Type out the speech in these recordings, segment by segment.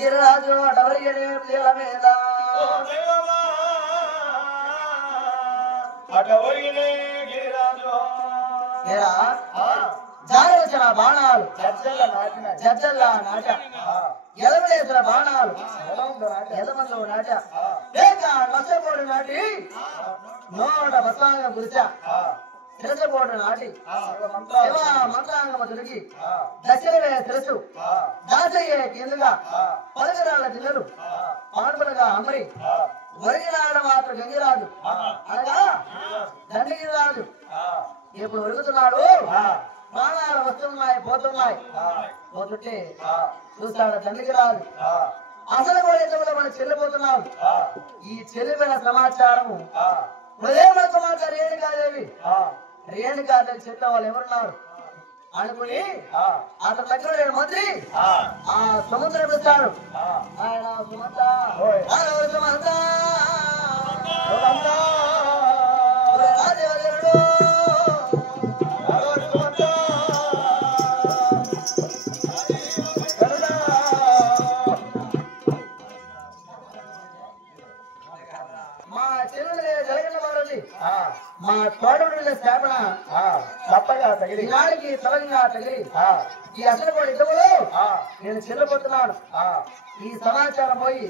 గిరిరాజు అటవరిగనే పిల్లల మీద జారవచ్చిన బాణాలు జడ్జల్లా నాట ఎలవలేసిన బాణాలు ఎలమంలో నాట నష్టపోడు నాటి నోట బస్సాంగం గురిచా తిరసపోటు నాటి మంత్రాంగమ తిరిగి దశరవే తెలుసు దాచయ్యే కిందుగా పలకరాళ్ళ జిల్లలు పాడుపలగా అమ్మరి ఒరిగినాడ మాత్రం గంగిరాజు అనగా దండగిరిరాజు ఇప్పుడు ఒరుగుతున్నాడు ప్రాణాలు వస్తున్నాయి పోతున్నాయి పోతుంటే చూస్తాడు దండగిరాజు అసలు కూడా మనం చెల్లిపోతున్నాం ఈ చెల్లిపోయిన సమాచారము సమాచారం రేణుకాదేవి రేణుకాదేవి చెప్పిన వాళ్ళు ఎవరున్నారు అనుకుని అతని దగ్గర నేను మంత్రి ఆ సముద్రం పిలుస్తాడు ఆయన సుమంత సుమంత మా తోటలో స్థాపన తప్పగా తగిలి నాడికి తలంగా తగిలి ఈ అసలు కూడా ఇద్దరు నేను చెల్లబోతున్నాను ఈ సమాచారం పోయి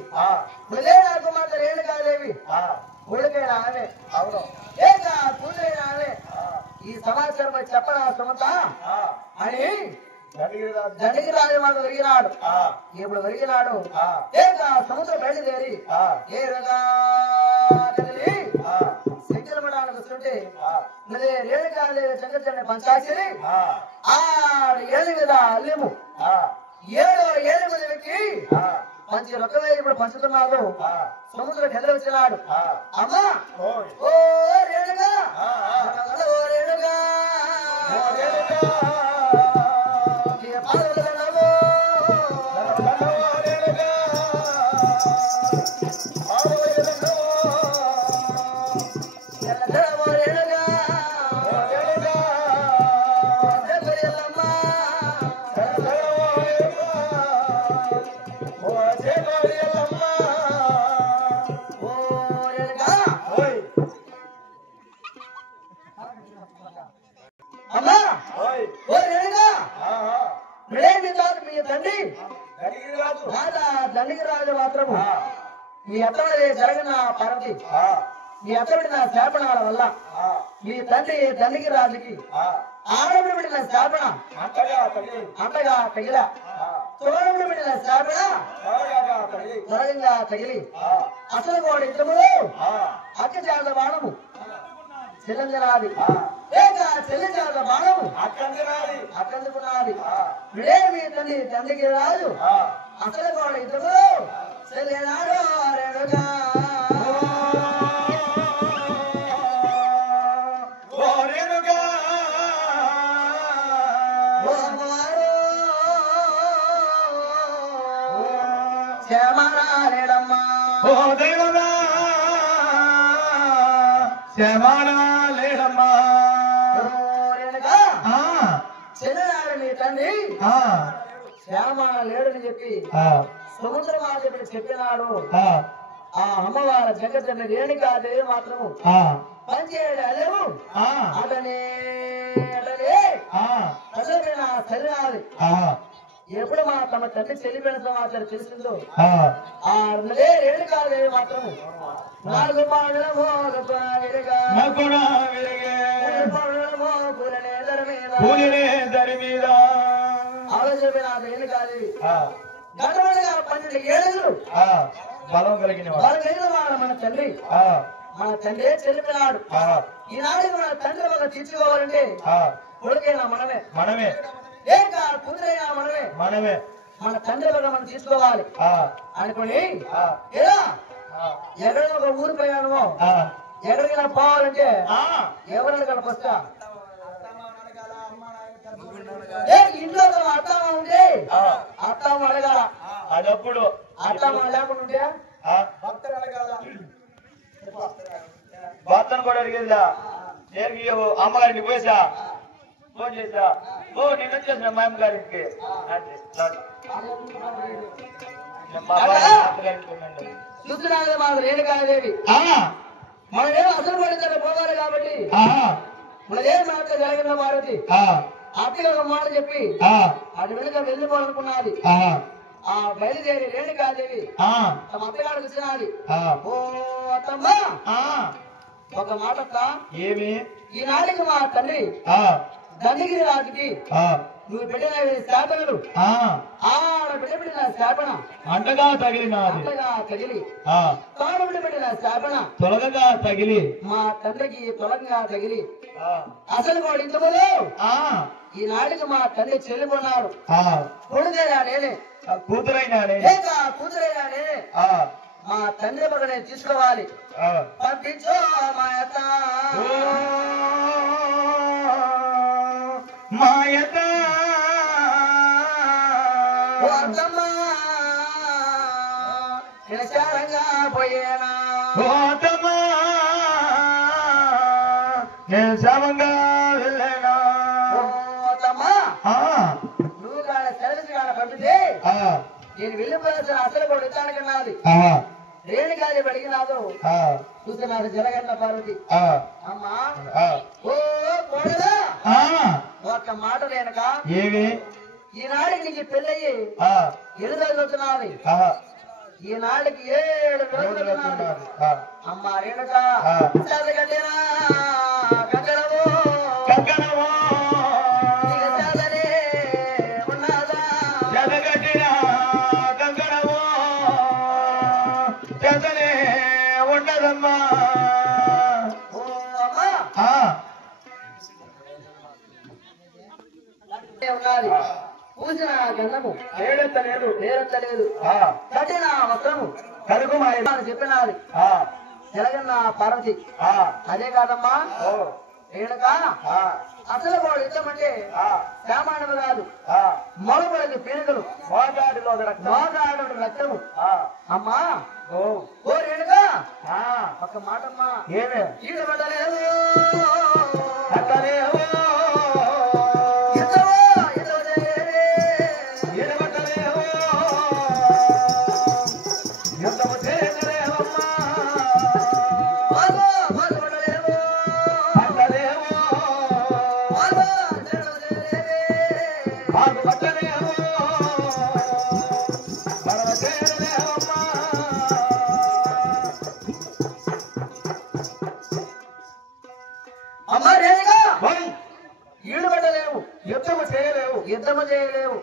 నాకు మాత్రం రేణుకాదేవి ఊళ్ళకైనా ఆమె అవును ఏక కూతురైన ఆమె ఈ సమాచారం పోయి చెప్పనా సుమంత అని దండగిరాజు మాట ఒరిగినాడు ఇప్పుడు ఒరిగినాడు ఏక సముద్రం బయలుదేరి ఏ విధంగా కదిలి రేణుకాదేవి చంద్రచంద్ర పంచాక్షరి ఏడు మీద అల్లేము ఏడో ఏడు మీద వ్యక్తి మంచి రొక్కమే ఇప్పుడు పంచుతున్నాడు సముద్రం ఎదురు వచ్చినాడు అమ్మా ఓ రేణుగా ఓ రేణుగా దండగిరాజు మాత్రము మీ అత్తడి జరగన పార్వతి మీ అత్తబడిన శాపనాల వల్ల మీ తండ్రి దండగిరాజుకి ఆడబడిన శాపన అంతగా తగిల తోడబడిన శాపన త్వరగా తగిలి అసలు వాడు ఇద్దరు అక్క చేత బాణము చెల్లంజనాది లేక చెల్లి చేత బాణము అక్కందుకున్నది విడే మీ తండ్రి దండగిరాజు అసలు వాడు ఇద్దరు చెల్లెనాడు రేణుగా శ్యామాలేడమ్మా ఓ దేవదా శ్యామాలేడమ్మా చెల్లెనాడు మీ తండ్రి శ్యామ లేడని చెప్పి సముద్రం చెప్పి చెప్పినాడు ఆ అమ్మవారి జగజ్జన రేణుకాదేవి మాత్రము పనిచేయడు అదేమో అతనే చదివినాది ఎప్పుడు మా తమ తండ్రి చెల్లిపోయిన సమాచారం తెలిసిందో ఆ రేణుకాదేవి మాత్రము 4 పాడల పూజనే దరి మీద ఆలోచన రేణు కాదు గతమనగా 12 ఏళ్ళు బలం కలిగిన బలం కలిగిన వాడు మన తండ్రి చెల్లిపినాడు ఈనాడు మన తండ్రి వల్ల తీర్చుకోవాలంటే కొడుకైనా మనమే ఏకా కూతురైనా మనమే మన తండ్రి వల్ల మనం తీసుకోవాలి అనుకోని ఎక్కడైనా ఒక ఊరు పోయాను ఎక్కడికైనా పోవాలంటే ఎవరైనా కనుకొస్తా ఇంట్లో అత్తమ్మ ఉంటే అత్తమ్మ అడగాల అదప్పుడు అత్తమ్మ లేకుండా ఉంటే భర్తను కూడా అడిగేదా అమ్మగారికి పోయేసా ఫోన్ చేసా నేను వచ్చేసిన మా అమ్మగారికి చూస్తున్నాను మాకు రేణుకాదేవి మనమేమో అసలు పడితే పోవాలి కాబట్టి మనదేం మాట జరగడం మారుతి అత్తగా ఒక మాట చెప్పి అది వెనుక వెళ్ళిపోవాలనుకున్నది బయలుదేరి రేణుకాదేవి తమ అత్తగారికి వచ్చినది ఓ అత్తమ్మ ఒక మాట ఏమి ఈనాటికి మా తండ్రి దండగిరి రాజుకి నువ్వు పెట్టిన శాపనలు ఆడ పెట్టిన శాపన అంటగా తగిలి తాను పెట్టిన శాపన తొలగగా తగిలి మా తండ్రికి తొలగగా తగిలి అసలు వాడు ఇంతలో ఈనాటికి మా తండ్రి చెల్లిపోన్నాడు కొడుకైనా నేనే కూతురైనా నేనే మా తండ్రి మగనే తీసుకోవాలి పంపించో మాయత నిశారంగా పోయేనా నేను శవంగా వెళ్ళానా నువ్వు కాడ సెలవు కాడ పంపితే నేను వెళ్ళిపోయాల్సిన అసలు కూడా ఇచ్చానుకున్నది రేణుకాది అడిగినాదు చూస్తే నాకు జరగన్న పార్వతి అమ్మా ఓ కోడలా ఒక్క మాట రేణుక ఏమి ఈనాడికి నీకు పెళ్ళయ్యి 7 రోజులు వచ్చినది ఈనాడికి 7 రోజులు వచ్చినది అమ్మా రేణుక కట్టినా కట్టడము ఉన్నది పూసిన గంధము నేరెత్తలేదు కట్టిన వస్త్రము చెప్పినది జరగన్న పార్వతి అదే కాదమ్మా రేణుక అసలు వాడు ఇద్దామంటే సామాన్యము కాదు మగవాడికి పీనుకలు మోగాడు రక్తము అమ్మా ఓ రేణుక ఒక మాటమ్మా ఏమే ఈడబడలేవు యుద్ధము చేయలేవు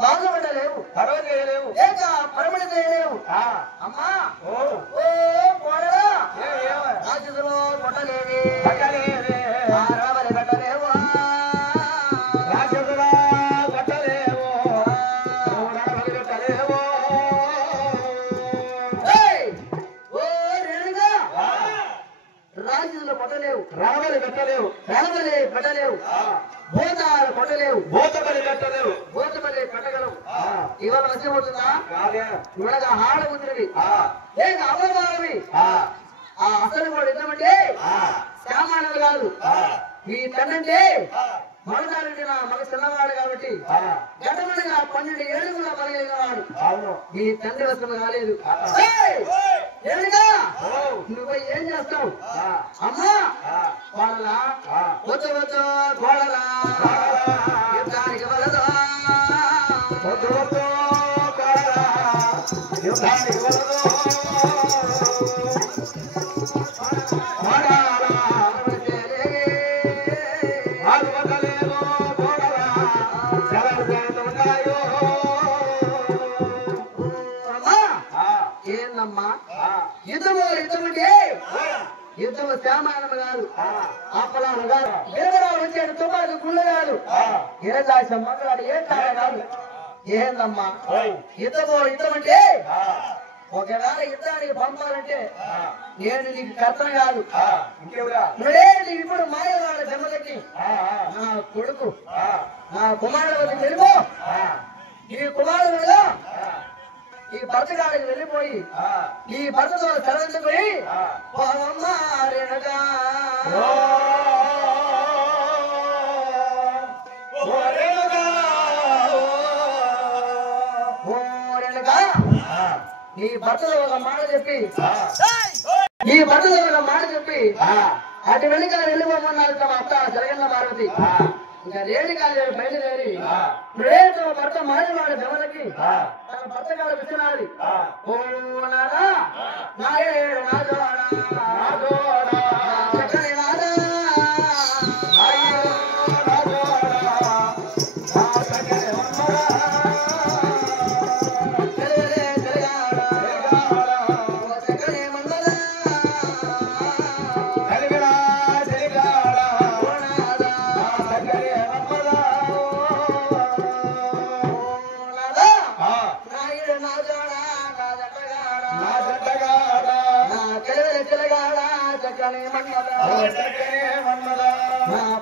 బాధపడలేవు చేయలేవు పరమణ చేయలేవు అమ్మా ఓ కోడలా రాజులో కొట్టలేవి పెట్టలేవు రాజులా కట్టలేవు పెట్టలేవు ఓ రేణుగా రాజులో కొట్టలేవు రావలి పెట్టలేవు పెట్టలేవు భూతాలు కొట్టలేవు భూతబలి పెట్టలేవు భూతబలి పెట్టగలవు ఇవాళ నచ్చబోతుందా ఇవాళ హాడ కుదిరివి లేక అమ్మవారివి అసలు కూడా ఇద్దామంటే సామాన్యులు కాదు మీ తండ్రి మనదానికి నా మగ చిన్నవాడు కాబట్టి గతమనగా 12 ఏళ్ళు కలిగిన వాడు మీ తండ్రి వస్తువు కాలేదు నువ్వు ఏం చేస్తావు అమ్మా కోడలా వచ్చు కోడలా యుద్ధానికి వలదు యుద్ధానికి వలదు కోడలా శ్యామానము కాదు అప్పలాను కాదు వీరరావు వచ్చాడు తుపాకి గుళ్ళు కాదు ఏదాశం మగవాడు ఏ తార కాదు ఏందమ్మా యుద్ధం అంటే ఒకవేళ యుద్ధానికి పంపాలంటే నేను నీకు కర్తన కాదు నువ్వే నీకు ఇప్పుడు మాయవాడ జన్మలకి నా కొడుకు నా కుమారుడు వద్దకు వెళ్ళిపో ఈ కుమారుడు వల్ల ఈ భర్తగాడికి వెళ్ళిపోయి ఈ భర్తతో తరలించుకుని నీ భర్తలో ఒక మాట చెప్పి అటు వెనుక వెళ్ళిపోమన్నారు తమ అత్త జరగన్న పార్వతి ఇంకా రేణుకాలు బయలుదేరి ప్రేతో భర్త మారివాడు బెమలకి తన భర్త కాదు విచ్చినాడు ఓ నాదా నాయుడు నాదోడా చక్కని నాదా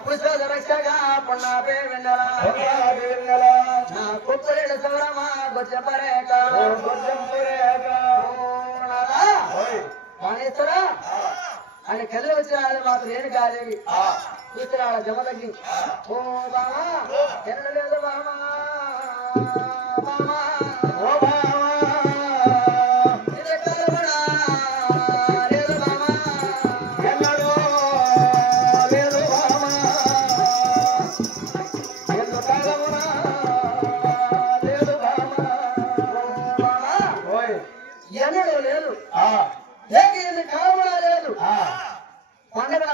పుష్పరక్షగా పొన్నాపే వెన్నెల నా కుప్పలేడు సౌరమా గొచ్చపరేక కాణేశ్వరా అని కలిసి వచ్చిన మాత్రం ఏమి కాదేవి చూస్తున్నాడ జమలకి ఓ బామా ఎన్నలేదు బామా బామా ఓ బామా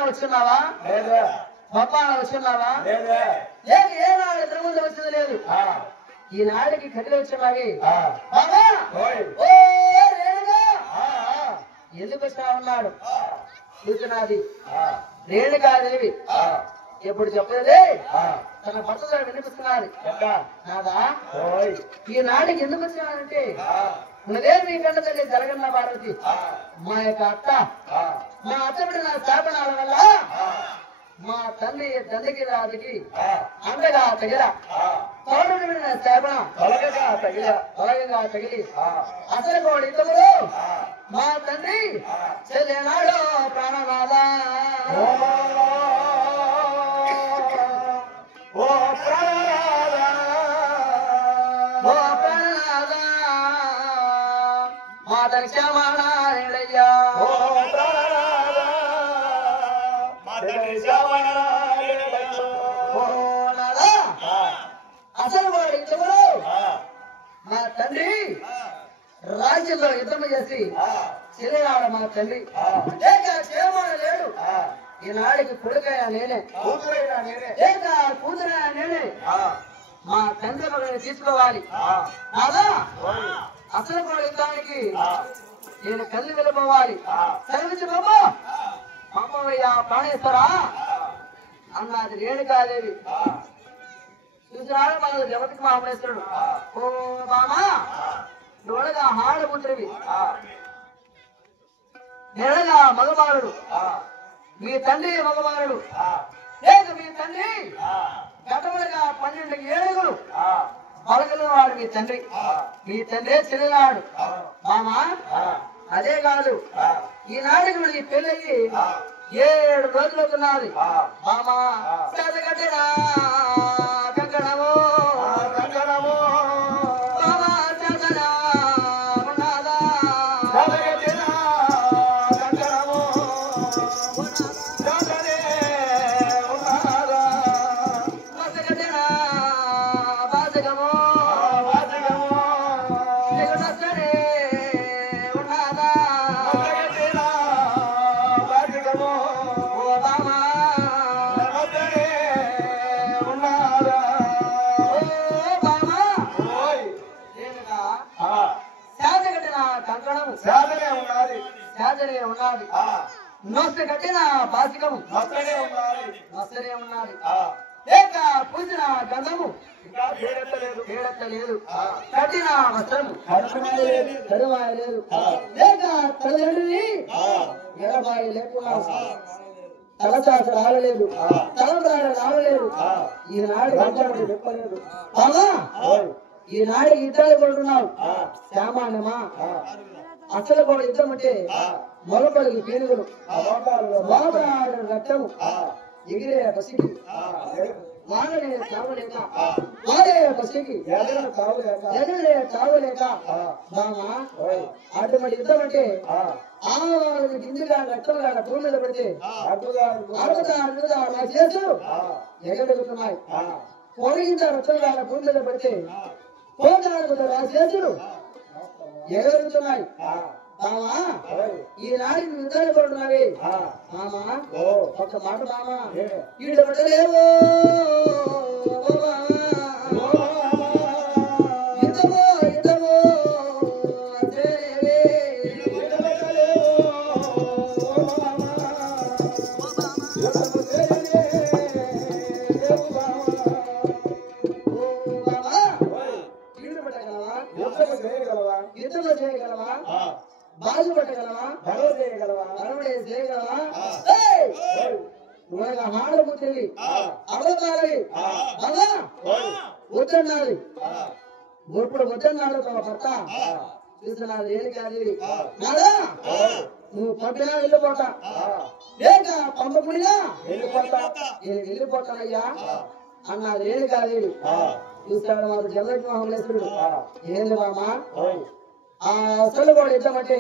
వచ్చున్నావా పప్పాన వచ్చున్నావా లేక ఏనాడు తిరుగుందు వచ్చింది లేదు ఈనాడికి కదిలి వచ్చినావి ఎందుకు వస్తా ఉన్నాడు చూసినది రేణుకాదేవి ఎప్పుడు చెప్పలేదే తన భర్తతో వినిపిస్తున్నది నాదా ఈనాడికి ఎందుకు వచ్చినాడంటే ఉన్నదేమి కంట తల్లి జరగన్న పార్వతి మా యొక్క అత్త మా అత్త బిడ్డ నా స్థాపనాల వల్ల మా తల్లి తండ్రికి రాజుకి అండగా తగిల పౌరుడి నా స్థాపన తొలగగా తగిలి అసలు కోడి ఇద్దరు మా తండ్రి చెల్లెనాడు ప్రాణనాథా మాతని క్షమాణయ్యా అసలు వాడు ఇంతవరు మా తండ్రి రాజ్యంలో యుద్ధం చేసి చిరనాడ మా తండ్రి క్షేమాణ లేడు ఈనాడికి కొడుకయ్యా నేనే లేక కూతురయ్యా నేనే మా తండ్రి మగని తీసుకోవాలి అలా అసలు కూడా యుద్ధానికి నేను కళ్ళు వెళ్ళిపోవాలి చదివించి పంపవయ్యా ప్రాణేశ్వరా అన్నది రేణుకాదేవి చూసినాడు మన జగతికి మహామేశ్వరుడు ఓ బామా నోడగా హాడు పుత్రివి నెడగా మగవారుడు మీ తండ్రి మగవారుడు లేదు మీ తండ్రి గతములుగా 12 ఏడుగులు పలకలు వాడు మీ తండ్రి చిన్ననాడు మామా అదే కాదు ఈనాటికి నీ పెళ్ళయి 7 రోజులు అవుతున్నది మామా చదగట్టరా కంకణము మామా చదరా ఉన్నదా చదగట్టరా కంకణము చదరే ఉన్నదా చదగట్టరా బాధగము చదరే ఉన్నదా చదగట్టరా బాధగము ఓ మామా చదరే ఉన్నదా నోస్తే కట్టిన బాసికము మస్తనే ఉన్నది మస్తనే ఉన్నది ఆ లేక పూసిన గంధము ఇంకా వేడెత్తలేదు ఏడెత్తలేదు కట్టిన వస్త్రము కడుపుమాయలేదు కరువాయలేదు లేక తల్లిదండ్రిని ఎడబాయి లేకున్నావు తలచాస రావలేదు తలంబ్రాడ రావలేదు ఈనాడు రాజ్యాన్ని చెప్పలేదు అవునా ఈనాడు యుద్ధాలు కొడుతున్నావు సామాన్యమా అసలు కూడా యుద్ధం అంటే మొలపడికి పీనుగులు లోపల రక్తము ఎగిరే పసికి వాడనే చావలేక వాడే పసికి ఎగరే చావలేక బామా అటువంటి యుద్ధం అంటే ఆడవాళ్ళకి గింజగా రక్తం కాడ భూమి మీద పడితే అడుగుతా చేస్తూ ఎగడుగుతున్నాయి పొడిగింత రక్తం కాడ భూమి మీద పడితే కోటాడుగుతా చేతులు ఎగడుగుతున్నాయి మామా ఈనాడు యుద్ధాలు పడుతున్నావి మామా ఒక్క మాట మామా ఈడ పడలేవు యుద్ధమో యుద్ధమో యుద్ధంలో చేయగలవా బాధ పట్టగలవా అరవడే చేయగలవా హాడబుద్ధి అవతాలి అలా వద్దన్నాడు ఇప్పుడు వద్దన్నాడు తమ భర్త చూస్తున్నాడు ఏది కాదు నాదా నువ్వు పంపినా వెళ్ళిపోతా లేక పంపకుడిగా నేను వెళ్ళిపోతానయ్యా అన్నాడు ఏది కాదు చూస్తాడు మాకు జల్లటి మహమలేశ్వరుడు ఏంది మామా ఆ అసలు కూడా ఇద్దామంటే